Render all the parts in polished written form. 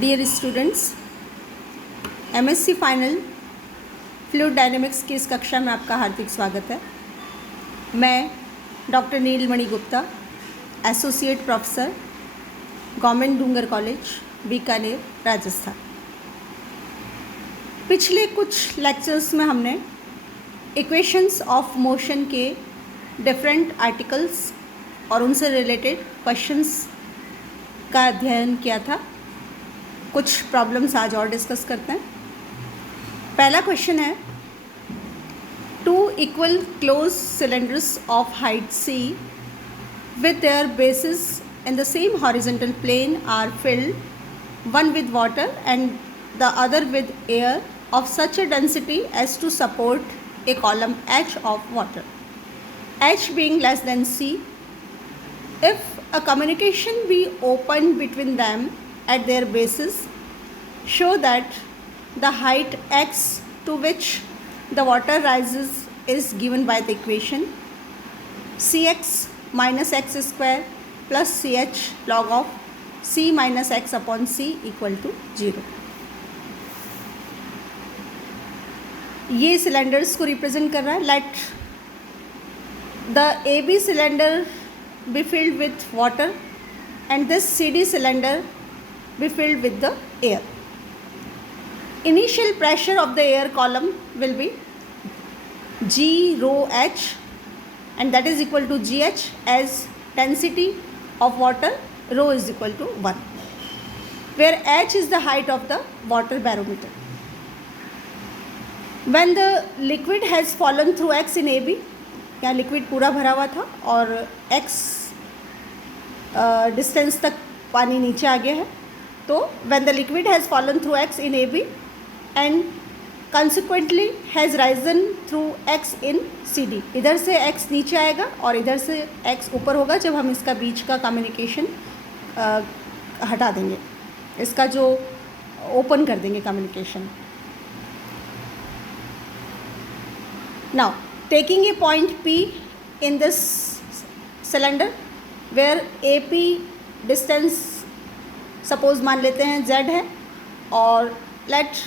Dear students, MSc final fluid dynamics की इस कक्षा में आपका हार्दिक स्वागत है। मैं doctor Neelmani Gupta, associate professor, government Dungar college, Bikaner, Rajasthan. पिछले कुछ लेक्चर्स में हमने इक्वेशंस ऑफ मोशन के डिफरेंट आर्टिकल्स और उनसे रिलेटेड क्वेश्चंस का अध्ययन किया था। कुछ प्रॉब्लम्स आज और डिस्कस करते हैं। पहला क्वेश्चन है, two equal closed cylinders of height c with their bases in the same horizontal plane are filled, one with water and the other with air of such a density as to support a column H of water, H being less than c. If a communication be opened between them at their bases, show that the height x to which the water rises is given by the equation cx minus x square plus ch log of c minus x upon c equal to 0. ये cylinders को represent कर रहा है। Let the AB cylinder be filled with water and this CD cylinder be filled with the air. Initial pressure of the air column will be G rho H and that is equal to GH, as density of water rho is equal to 1, where H is the height of the water barometer. When the liquid has fallen through X in AB, यहाँ liquid पूरा भरा हुआ था और x distance तक पानी नीचे आ गया है, तो when the liquid has fallen through x in AB and consequently has risen through x in CD, इधर से x नीचे आएगा और इधर से x ऊपर होगा जब हम इसका बीच का कम्युनिकेशन हटा देंगे, इसका जो ओपन कर देंगे communication. Now taking a point P in this cylinder where AP distance suppose मान लेते हैं Z है और let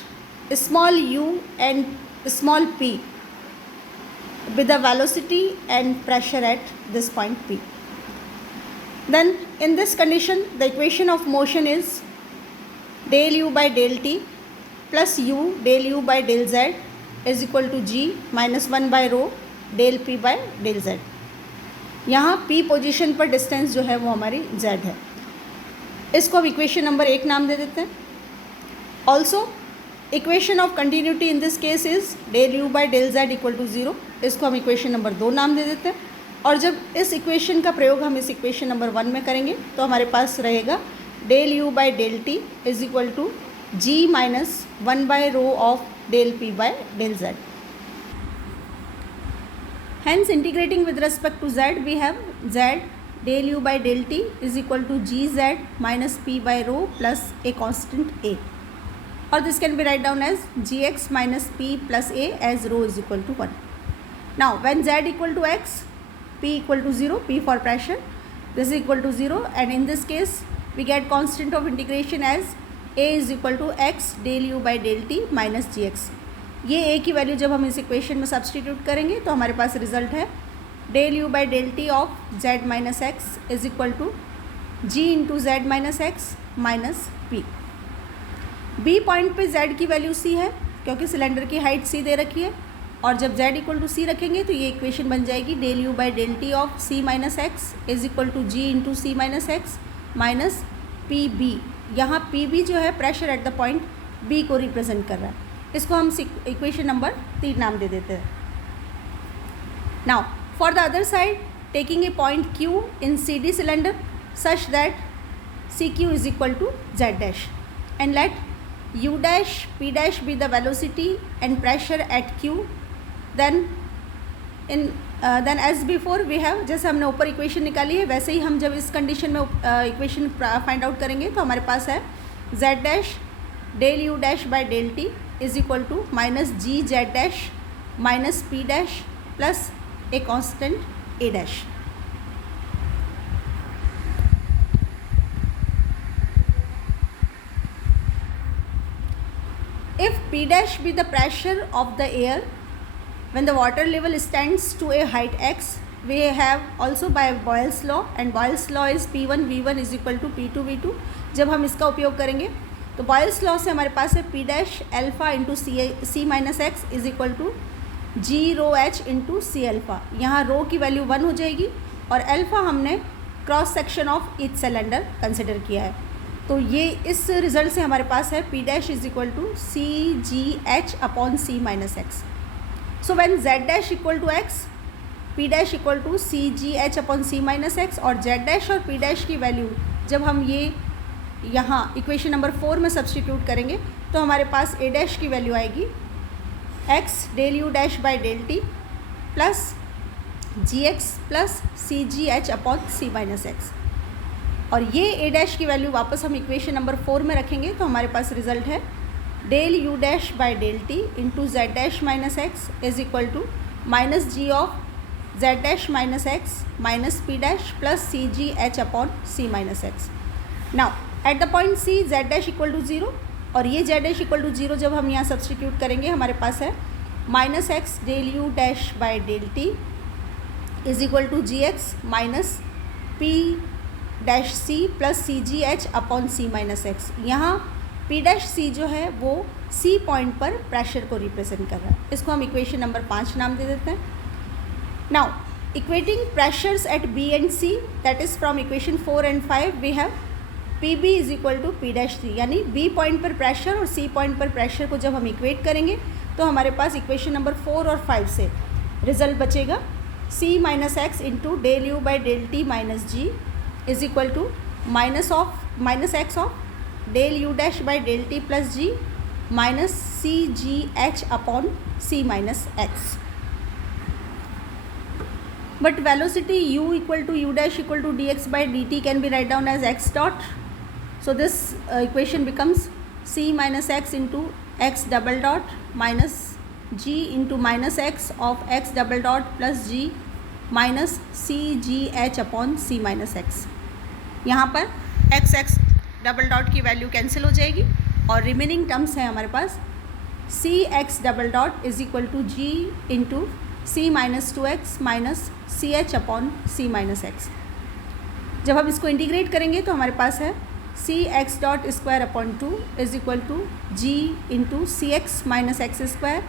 small u and small p with the velocity and pressure at this point P. Then in this condition the equation of motion is del u by del t plus u del u by del z is equal to g minus 1 by rho del p by del z. यहाँ p position पर distance जो है वो हमारी z है। इसको हम equation number 1 नाम दे देते हैं। Also equation of continuity in this case is del u by del z equal to 0, इसको हम इक्वेशन नंबर 2 नाम दे देते हैं। और जब इस इक्वेशन का प्रयोग हम इस इक्वेशन नंबर 1 में करेंगे तो हमारे पास रहेगा del u by del t is equal to g minus 1 by rho of del p by del z. Hence integrating with respect to z we have z del u by del t is equal to gz minus p by rho plus a constant a, or this can be write down as gx minus p plus a as rho is equal to 1. Now when z equal to x, p equal to 0, p for pressure, this is equal to 0, and in this case we get constant of integration as a is equal to x del u by del t minus gx. ये a की value जब हम इस equation में substitute करेंगे तो हमारे पास रिजल्ट है del u by del t of z minus X is equal to g into Z minus X minus P. b point पे z की वैल्यू c है क्योंकि सिलेंडर की हाइट c दे रखी है, और जब z इक्वल टू c रखेंगे तो ये इक्वेशन बन जाएगी del u by del t of c minus X is equal to g into c minus X minus P B. यहाँ पी बी जो है pressure at the point b को represent कर रहा है, इसको हम इक्वेशन नंबर 3 नाम दे देते हैं। Now for the other side taking a point Q in CD cylinder such that CQ is equal to Z dash and let U dash P dash be the velocity and pressure at Q, then as before we have, जैसे हमने ऊपर equation निकाली है वैसे ही हम जब इस condition में इक्वेशन फाइंड आउट करेंगे तो हमारे पास है Z dash del u dash by del t is equal to minus G Z dash minus P dash plus a constant A dash. if P dash be the pressure of the air when the water level stands to a height x, we have also by Boyle's law, and Boyle's law is P1 V1 is equal to P2 V2. जब हम इसका उपयोग करेंगे तो Boyle's law से हमारे पास है P dash alpha into C minus X is equal to G rho H into C alpha. यहाँ रो की वैल्यू 1 हो जाएगी और एल्फ़ा हमने cross section of each cylinder consider किया है. तो ये इस रिजल्ट से हमारे पास है P dash is equal to C G H upon C minus X. So when Z dash equal to X, P dash equal to C G H upon C minus X, और Z dash और P dash की value जब हम ये यहाँ equation number 4 में substitute करेंगे तो हमारे पास ए डैश की वैल्यू आएगी X del U dash by del T plus G X plus C G H upon C minus X. और ये ए डैश की वैल्यू वापस हम इक्वेशन नंबर 4 में रखेंगे तो हमारे पास रिजल्ट है del U dash by del T into Z dash minus X is equal to minus G of Z dash minus X minus P dash plus C G H upon C minus X. Now at the point C Z dash equal to 0, और ये Z dash equal to 0 जब हम यहाँ substitute करेंगे हमारे पास है minus X del U dash by del T is equal to G X minus P dash C plus C G H upon C minus X. यहाँ पी डैश सी जो है वो सी पॉइंट पर pressure को represent कर रहा है. इसको हम इक्वेशन नंबर 5 नाम दे देते हैं. Now equating pressures at B and C, that is from equation 4 and 5 we have P B is equal to P dash C. यानी बी पॉइंट पर प्रेशर और सी पॉइंट पर प्रेशर को जब हम इक्वेट करेंगे तो हमारे पास इक्वेशन नंबर 4 और 5 से रिजल्ट बचेगा C minus X into del U by del T minus G is equal to minus X of del U dash by del T plus G minus C G H upon C minus X. But velocity u equal to u dash equal to dx by dt can be write down as x dot. So this equation becomes c minus x into x double dot minus g into minus x of x double dot plus g minus c g h upon c minus x. यहाँ पर x x double dot की value cancel हो जाएगी और remaining terms है हमारे पास c x double dot is equal to g into c minus 2x minus C H upon C minus X. जब हम इसको इंटीग्रेट करेंगे तो हमारे पास है C X dot square upon 2 is equal to G into C X minus X square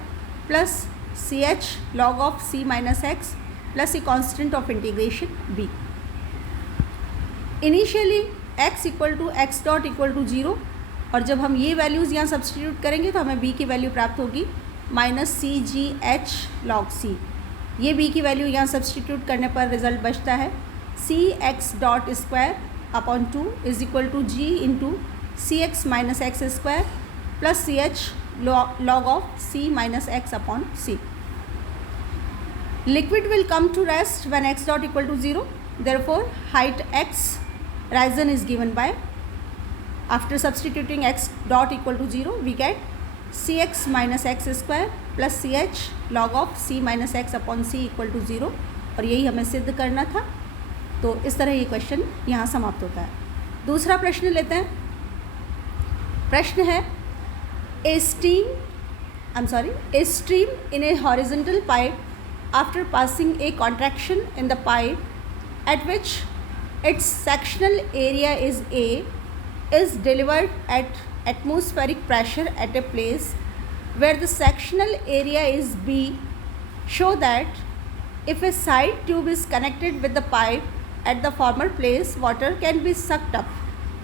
plus C H log of C minus X plus a constant of integration B. Initially X equal to X dot equal to 0, और जब हम ये values यहाँ substitute करेंगे तो हमें B की value प्राप्त होगी minus C G H log c. ये बी की वैल्यू यहाँ सब्सटीट्यूट करने पर रिजल्ट बचता है C X dot square upon 2 is equal to G into C X minus X square plus C H log of C minus X upon C. Liquid will come to rest when X dot equal to 0. Therefore height X risen is given by after substituting X dot equal to 0 we get C X minus X square plus C H log of C minus X upon C equal to 0, और यही हमें सिद्ध करना था. तो इस तरह ये क्वेश्चन यहाँ समाप्त होता है. दूसरा प्रश्न लेते हैं. प्रश्न है a stream in A horizontal pipe after passing A contraction in the pipe eight which it's sectional area is a is delivered eight atmospheric pressure at a place where the sectional area is B. Show that if a side tube is connected with the pipe at the former place, water can be sucked up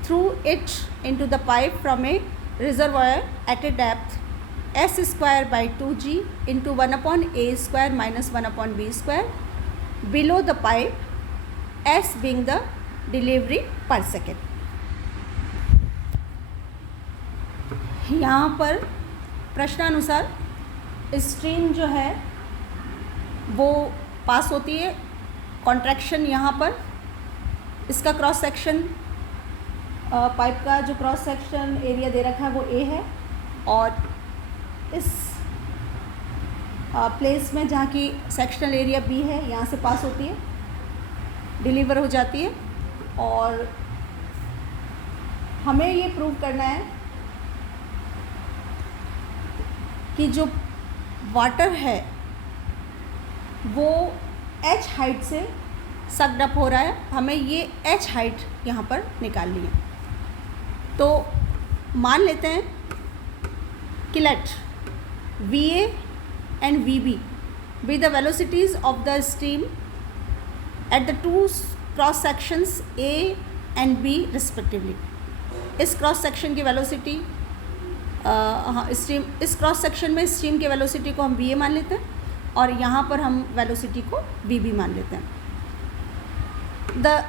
through it into the pipe from a reservoir at a depth s square by 2g into 1 upon a square minus 1 upon b square below the pipe, s being the delivery per second. यहाँ पर प्रश्नानुसार stream जो है वो पास होती है, contraction यहाँ पर इसका क्रॉस सेक्शन पाइप का जो क्रॉस सेक्शन एरिया दे रखा है वो ए है, और इस प्लेस में जहाँ की सेक्शनल एरिया बी है यहाँ से पास होती है, डिलीवर हो जाती है. और हमें ये प्रूव करना है कि जो वाटर है वो h हाइट से सक्ड अप हो रहा है, हमें ये h हाइट यहाँ पर निकालनी है। तो मान लेते हैं कि late VA and VB be the velocities of the stream at the two cross sections A and B respectively। इस क्रॉस सेक्शन की वेलोसिटी स्ट्रीम, इस क्रॉस सेक्शन में स्ट्रीम की वेलोसिटी को हम VA मान लेते हैं और यहाँ पर हम वेलोसिटी को VB मान लेते हैं।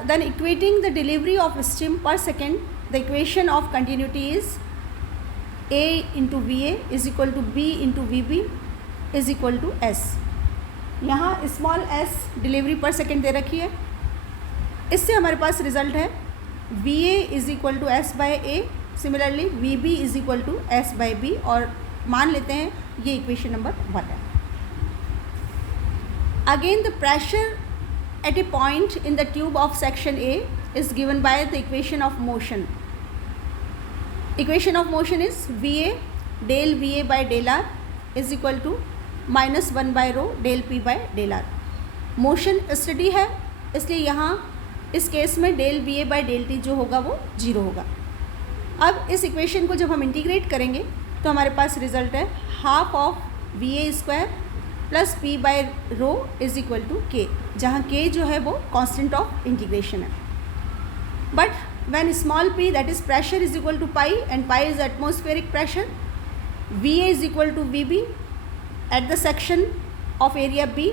Then equating the delivery of stream per second, the equation of continuity is A into VA is equal to B into VB is equal to S। यहाँ स्मॉल s डिलीवरी पर second दे रखी है, इससे हमारे पास रिजल्ट है VA is equal to S by A, similarly VB is equal to S by B, और मान लेते हैं ये इक्वेशन नंबर 1 है। Again the pressure at a point in the tube of section A is given by the equation of motion. Equation of motion is VA del VA by del R is equal to minus 1 by rho del P by del R। Motion study है, इसलिए यहाँ इस case में del VA by del T जो होगा वो 0 होगा। अब इस इक्वेशन को जब हम इंटीग्रेट करेंगे तो हमारे पास रिजल्ट है half of VA square plus P by rho is equal to K, जहाँ K जो है वो कांस्टेंट ऑफ इंटीग्रेशन है। But when small p that is pressure is equal to pi and pi is atmospheric pressure, VA is equal to VB at the section of area B,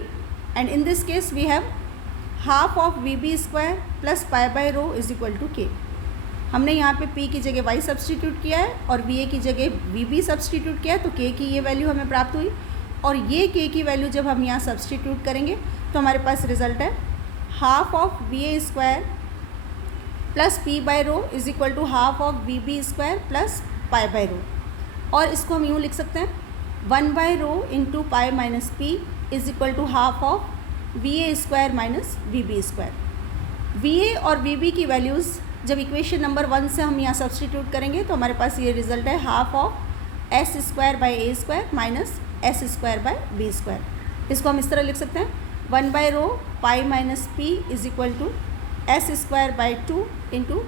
and in this case we have half of VB square plus pi by rho is equal to K। हमने यहाँ पे P की जगह Y substitute किया है और VA की जगह VB सब्सटीट्यूट किया है, तो K की ये वैल्यू हमें प्राप्त हुई, और ये K की वैल्यू जब हम यहाँ सब्सटीट्यूट करेंगे तो हमारे पास रिजल्ट है half of VA square plus P by rho is equal to half of VB square plus pi by rho, और इसको हम यूँ लिख सकते हैं 1 by rho into pi minus P is equal to half of VA square minus VB square. VA और VB की values जब इक्वेशन नंबर 1 से हम यहाँ सब्सटीट्यूट करेंगे तो हमारे पास ये रिजल्ट है half of S square by A square minus S square by B square. इसको हम इस तरह लिख सकते हैं 1 by rho pi minus P is equal to S square by 2 into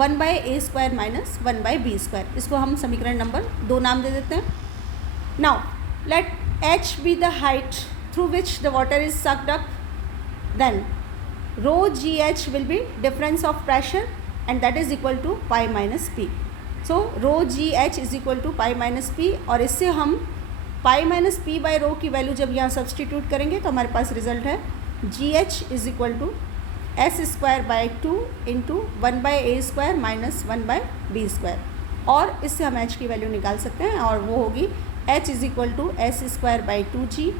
1 by A square minus 1 by B square. इसको हम समीकरण नंबर 2 नाम दे देते हैं। Now let h be the height through which the water is sucked up, then rho gh will be difference of pressure and that is equal to pi minus p। So rho gh is equal to pi minus p, और इससे हम pi minus p by rho की value जब यहाँ substitute करेंगे तो हमारे पास रिजल्ट है gh is equal to s square by 2 into 1 by A square minus 1 by B square, और इससे हम h की वैल्यू निकाल सकते हैं, और वो होगी h is equal to S square by 2g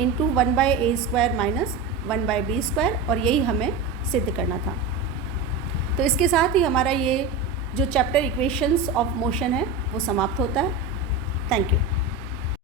into 1 by A square minus 1 by B square, और यही हमें सिद्ध करना था। तो इसके साथ ही हमारा ये जो चैप्टर इक्वेशंस ऑफ मोशन है वो समाप्त होता है। Thank you.